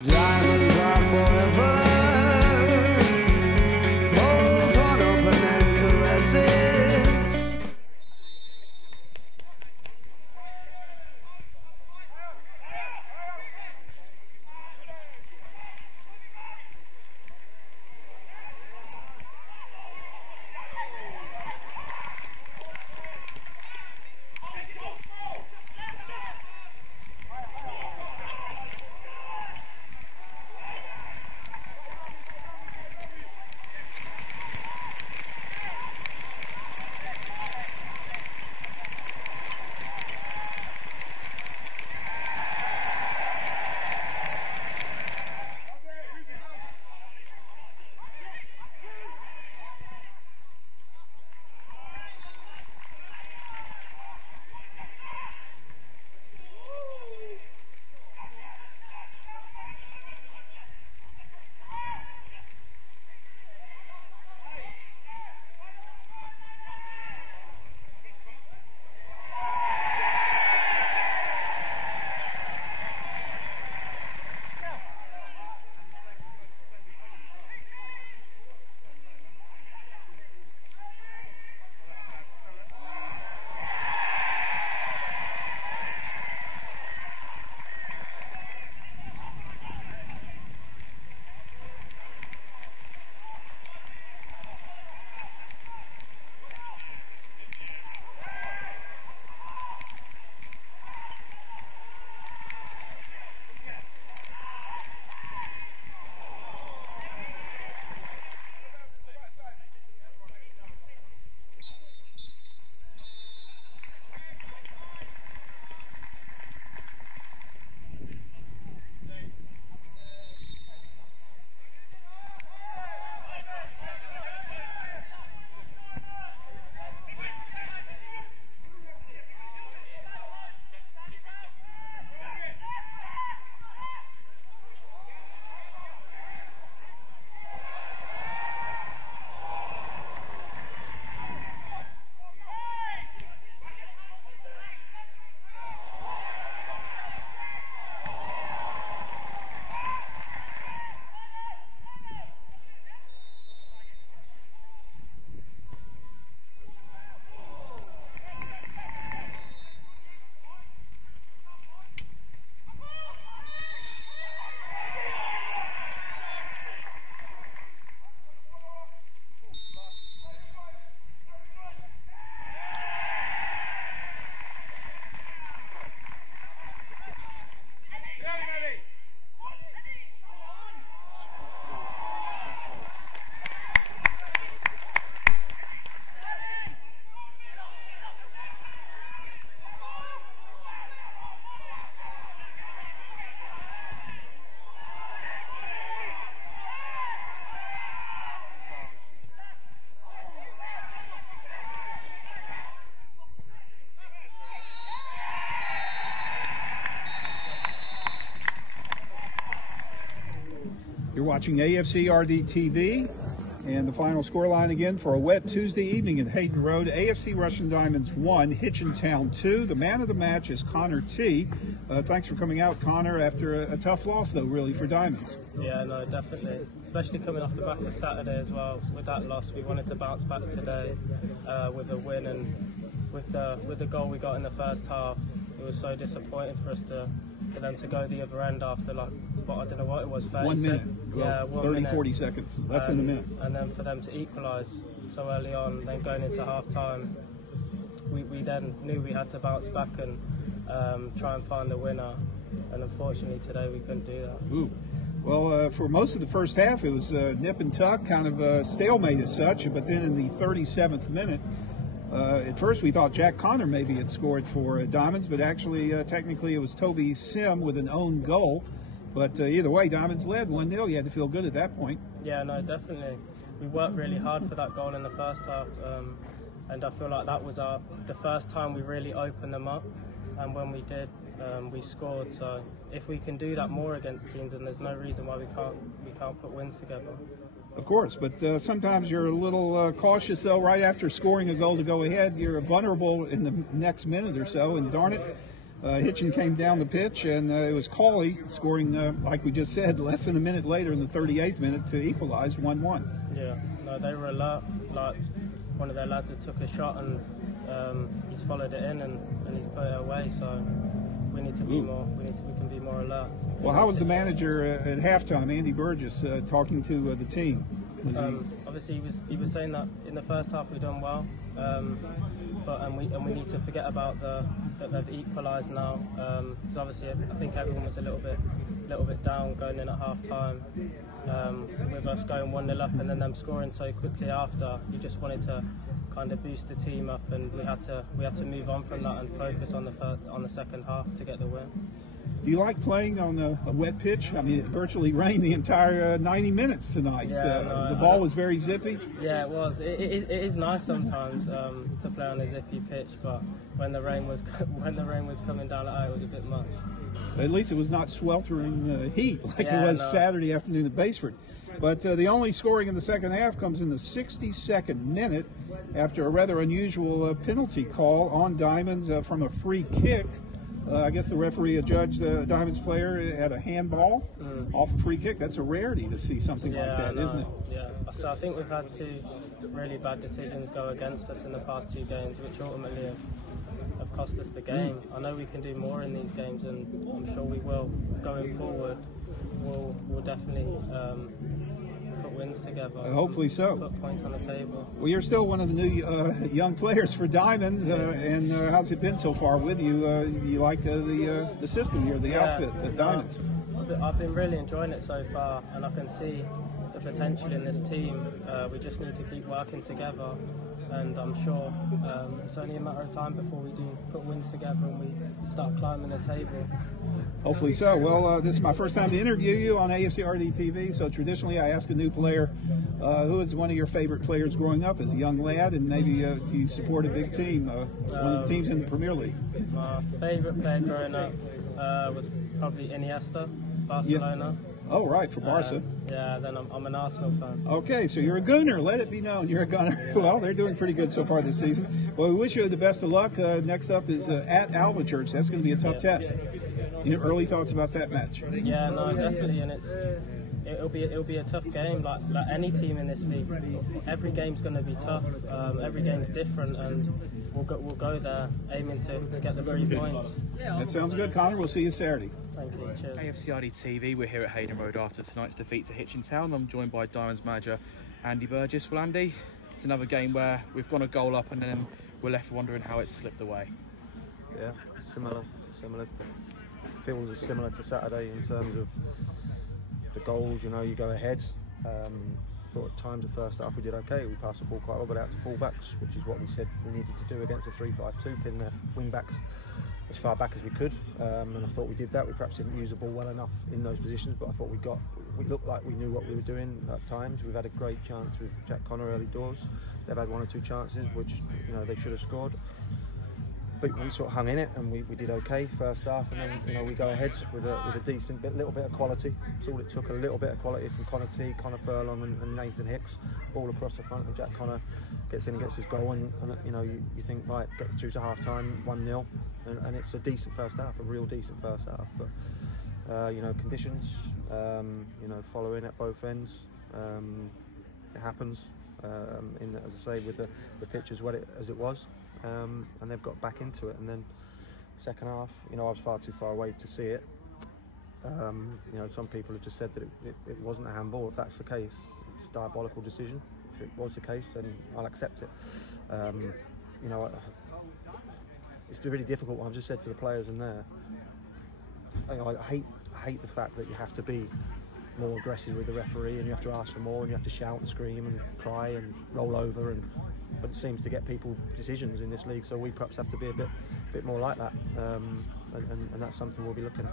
Diamonds are forever, flows on open and caresses. You're watching AFCRDTV, and the final scoreline again for a wet Tuesday evening at Hayden Road. AFC Rushden Diamonds 1, Hitchin Town 2. The man of the match is Connor T. Thanks for coming out, Connor, after a tough loss, though, really, for Diamonds. Yeah, no, definitely. Especially coming off the back of Saturday as well. With that loss, we wanted to bounce back today with a win, and with the goal we got in the first half, it was so disappointing for them to go the other end after, like, I don't know what it was, 30 1 minute. Yeah, 30, 40 seconds. Less than a minute. And then for them to equalise so early on, then going into half-time, we then knew we had to bounce back and try and find the winner. And unfortunately today we couldn't do that. Ooh. Well, for most of the first half, it was nip and tuck, kind of a stalemate as such. But then in the 37th minute, at first we thought Jack Connor maybe had scored for Diamonds, but actually technically it was Toby Sim with an own goal. But either way, Diamonds led 1-0. You had to feel good at that point. Yeah, no, definitely. We worked really hard for that goal in the first half, and I feel like that was the first time we really opened them up. And when we did, we scored. So if we can do that more against teams, then there's no reason why we can't put wins together. Of course, but sometimes you're a little cautious, though, right after scoring a goal to go ahead. You're vulnerable in the next minute or so, and darn it, Hitchin came down the pitch, and it was Cawley scoring, like we just said, less than a minute later in the 38th minute to equalise 1-1. Yeah, no, they were alert. Like, one of their lads had took a shot, and he's followed it in, and he's put it away. So we need to be more. We can be more alert. Well, how was the manager at halftime, Andy Burgess, talking to the team? Obviously, he was saying that in the first half we done well, but we need to forget about that they've equalised now. Because obviously, I think everyone was a little bit down going in at half time. With us going 1-0 up and then them scoring so quickly after, you just wanted to kind of boost the team up, and we had to move on from that and focus on the second half to get the win. Do you like playing on a wet pitch? I mean, it virtually rained the entire 90 minutes tonight. Yeah, the ball was very zippy. Yeah, it was. It is nice sometimes to play on a zippy pitch, but when the rain was coming down, it was a bit much. At least it was not sweltering heat like it was Saturday afternoon at Baseford. But the only scoring in the second half comes in the 62nd minute after a rather unusual penalty call on Diamonds from a free kick. I guess the referee adjudged the Diamonds player had a handball off a free kick. That's a rarity to see something like that, isn't it? Yeah. So I think we've had two really bad decisions go against us in the past two games, which ultimately have cost us the game. I know we can do more in these games, and I'm sure we will. Going forward, we'll definitely put wins together. Hopefully so. Put points on the table. Well, you're still one of the new young players for Diamonds, and how's it been so far with you? You like the system here, the outfit at Diamonds? I've been really enjoying it so far, and I can see the potential in this team. We just need to keep working together, and I'm sure it's only a matter of time before we do put wins together and we start climbing the table. Hopefully so. Well, this is my first time to interview you on AFCRDTV, so traditionally I ask a new player, who is one of your favorite players growing up as a young lad, and maybe do you support a big team, one of the teams in the Premier League? My favourite player growing up was probably Iniesta, Barcelona. Yeah. Oh, right, for Barca. Yeah, then I'm an Arsenal fan. Okay, so you're a Gooner. Let it be known you're a Gunner. Well, they're doing pretty good so far this season. Well, we wish you the best of luck. Next up is at Alva Church. That's going to be a tough test. Your early thoughts about that match? Yeah, no, definitely, and it'll be a tough game. Like any team in this league, every game's going to be tough. Every game's different, and we'll go there aiming to get the 3 points. That sounds good, Connor. We'll see you Saturday. Thank you. Cheers. AFCRDTV, we're here at Hayden Road after tonight's defeat to Hitchin Town. I'm joined by Diamonds manager Andy Burgess. Well, Andy, it's another game where we've gone a goal up and then we're left wondering how it slipped away. Yeah, similar. Feels similar to Saturday in terms of the goals. You know, you go ahead. Thought at times the first half we did okay. We passed the ball quite well, but out to full-backs, which is what we said we needed to do against a 3-5-2, pin their wing-backs as far back as we could, and I thought we did that. We perhaps didn't use the ball well enough in those positions, but I thought we looked like we knew what we were doing at times. We've had a great chance with Jack Connor early doors. They've had 1 or 2 chances which, you know, they should have scored, but we sort of hung in it, and we did okay first half, and then, you know, we go ahead with a decent little bit of quality. That's all it took, a little bit of quality from Connor T, Connor Furlong and Nathan Hicks. Ball across the front, and Jack Connor gets in and gets his goal, and you know, you think, right, get through to half time 1-0, and it's a decent first half, a real decent first half. But you know, conditions, you know, following at both ends, it happens. As I say, with the pitch as well as it was, and they've got back into it. And then second half, you know, I was far too far away to see it. You know, some people have just said that it wasn't a handball. If that's the case, it's a diabolical decision. If it was the case, then I'll accept it. You know, it's a really difficult one. I've just said to the players in there, I hate the fact that you have to be more aggressive with the referee, and you have to ask for more, and you have to shout and scream and cry and roll over, but it seems to get people decisions in this league, so we perhaps have to be a bit more like that, and that's something we'll be looking at.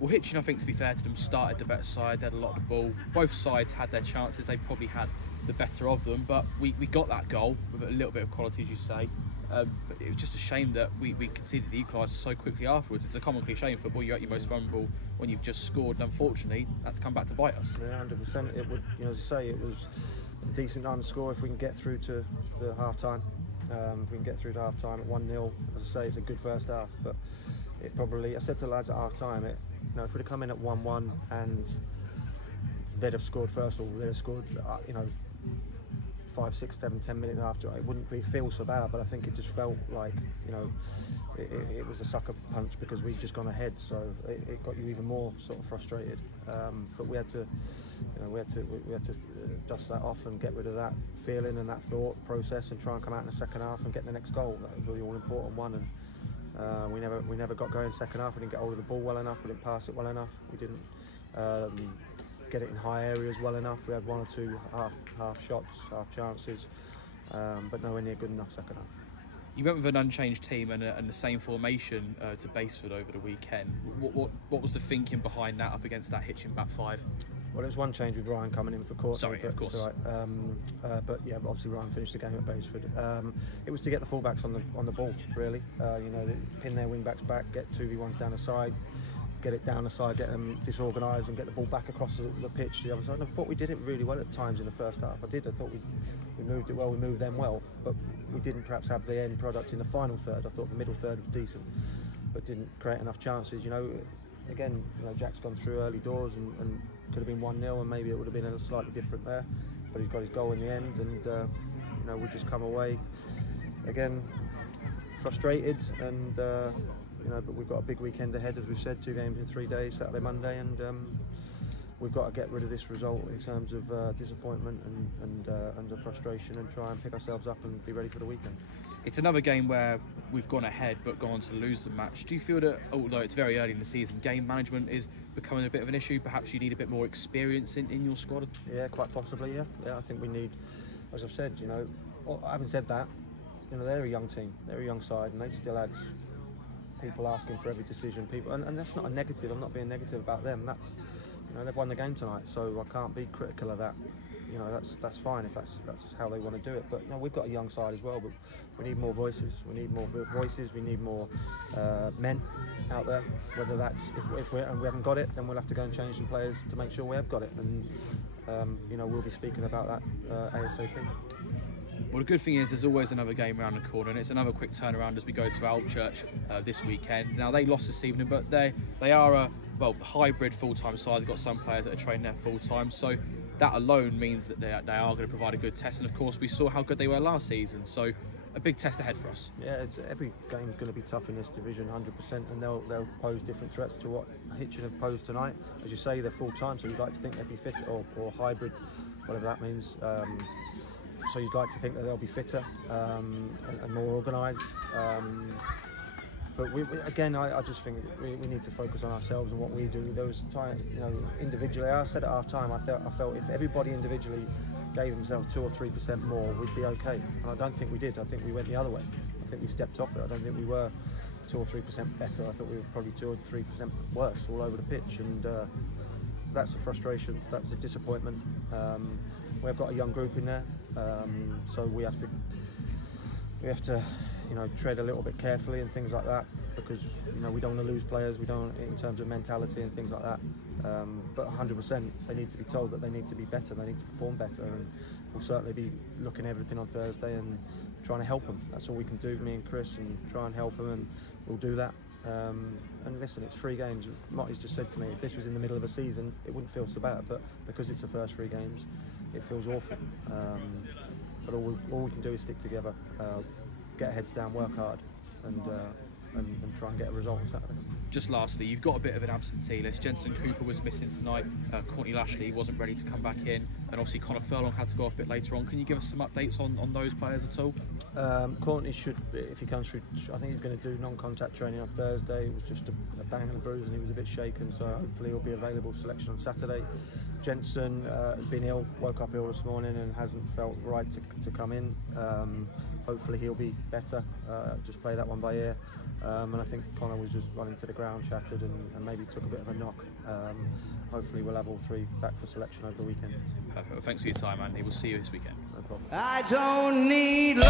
Well, Hitchin, I think, to be fair to them, started the better side. They had a lot of the ball. Both sides had their chances. They probably had the better of them, but we got that goal with a little bit of quality, as you say. But it was just a shame that we conceded the equaliser so quickly afterwards. It's a common cliche in football. You're at your most vulnerable when you've just scored, and unfortunately that's come back to bite us. Yeah, 100%. It would, you know, as I say, it was a decent score if we can get through to the half time. If we can get through to half time at 1-0, as I say, it's a good first half, but it probably, I said to the lads at half time, you know, if we'd have come in at 1-1 and they'd have scored first, or they'd have scored, you know, 5, 6, 7, 10 minutes after, it wouldn't feel so bad. But I think it just felt like, you know, it was a sucker punch because we'd just gone ahead, so it got you even more sort of frustrated. But we had to, you know, we had to dust that off and get rid of that feeling and that thought process and try and come out in the second half and get the next goal. That was really all important one. And we never got going second half. We didn't get hold of the ball well enough. We didn't pass it well enough. We didn't get it in high areas well enough. We had 1 or 2 half shots, half chances, but nowhere near good enough second half. You went with an unchanged team and the same formation to Baseford over the weekend. What was the thinking behind that up against that Hitchin back 5? Well, it was one change with Ryan coming in for Courtney. Sorry, of course. Right. But yeah, obviously Ryan finished the game at Baseford. It was to get the fullbacks on the ball, really. You know, pin their wing backs back, get 2v1s down the side, get it down the side, get them disorganised and get the ball back across the pitch to the other side. And I thought we did it really well at times in the first half. I thought we moved it well, we moved them well, but we didn't perhaps have the end product in the final third. I thought the middle third was decent, but didn't create enough chances. You know, again, you know, Jack's gone through early doors and could have been 1-0 and maybe it would have been a slightly different there, but he's got his goal in the end, and you know, we just come away again frustrated, and you know, but we've got a big weekend ahead, as we've said, 2 games in 3 days, Saturday, Monday, and we've got to get rid of this result in terms of disappointment and frustration, and try and pick ourselves up and be ready for the weekend. It's another game where we've gone ahead but gone on to lose the match. Do you feel that, although it's very early in the season, game management is becoming a bit of an issue? Perhaps you need a bit more experience in your squad? Yeah, quite possibly, yeah. I think we need, as I've said, you know, having said that, you know, they're a young team, they're a young side, and they still had people asking for every decision, and that's not a negative. I'm not being negative about them. That's, you know, they've won the game tonight, so I can't be critical of that. You know, that's fine if that's how they want to do it. But you know, we've got a young side as well, but we need more voices. We need more voices. We need more men out there. Whether that's if we haven't got it, then we'll have to go and change some players to make sure we have got it. And you know, we'll be speaking about that ASAP. Well, the good thing is there's always another game around the corner, and it's another quick turnaround as we go to Altchurch this weekend. Now, they lost this evening, but they are a hybrid full-time side. They've got some players that are training there full-time, so that alone means that they are going to provide a good test. And of course, we saw how good they were last season, so a big test ahead for us. Yeah, every game's going to be tough in this division, 100%, and they'll pose different threats to what Hitchin have posed tonight. As you say, they're full-time, so you'd like to think they'd be fit, or hybrid, whatever that means. So you'd like to think that they'll be fitter and more organised. But again, I just think we need to focus on ourselves and what we do. There was time, you know, individually, I said at half time, I felt if everybody individually gave themselves 2 or 3% more, we'd be okay. And I don't think we did. I think we went the other way. I think we stepped off it. I don't think we were 2 or 3% better. I thought we were probably 2 or 3% worse all over the pitch. And that's a frustration. That's a disappointment. We've got a young group in there, so we have to, you know, tread a little bit carefully and things like that, because you know we don't want to lose players. We don't, in terms of mentality and things like that. But 100%, they need to be told that they need to be better. They need to perform better, and we'll certainly be looking at everything on Thursday and trying to help them. That's all we can do, me and Chris, and try and help them, and we'll do that. And listen, it's 3 games. Marty's just said to me, if this was in the middle of a season, it wouldn't feel so bad, but because it's the first 3 games, it feels awful. But all we can do is stick together, get our heads down, work hard, and try and get a result on Saturday. Just lastly, you've got a bit of an absentee list. Jensen Cooper was missing tonight. Courtney Lashley wasn't ready to come back in, and obviously Connor Furlong had to go off a bit later on. Can you give us some updates on those players at all? Courtney should, if he comes through, I think he's going to do non-contact training on Thursday. It was just a bang and a bruise, and he was a bit shaken, so hopefully he'll be available for selection on Saturday. Jensen has been ill, woke up ill this morning and hasn't felt right to come in. Hopefully he'll be better. Just play that one by ear. And I think Connor was just running to the ground, shattered, and maybe took a bit of a knock. Hopefully we'll have all 3 back for selection over the weekend. Perfect. Well, thanks for your time, Andy. We'll see you this weekend. No problem. I don't need love.